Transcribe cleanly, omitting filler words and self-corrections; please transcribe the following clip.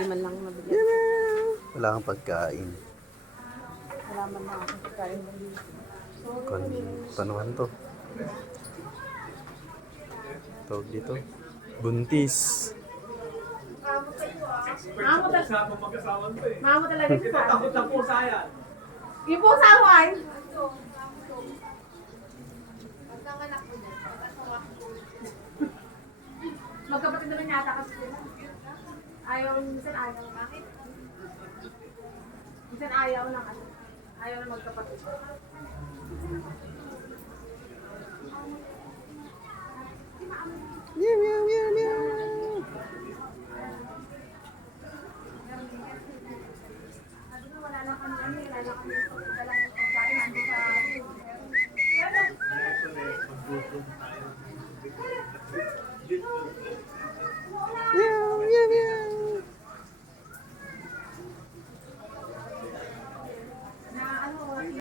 Hindi man lang nabigyan. Meow. Wala kang pagkain. Wala man lang akong pagkain ng dito. Panuhan to? Tawag dito? Buntis. Mamo talaga siya. Takot sa pusa yan. Yung pusa mo ay? Magkapatid naman yata kasi sila. Minsan ayaw. Bakit? Minsan ayaw na kasi. Ayaw na magkapatid. Meow, meow, meow, meow.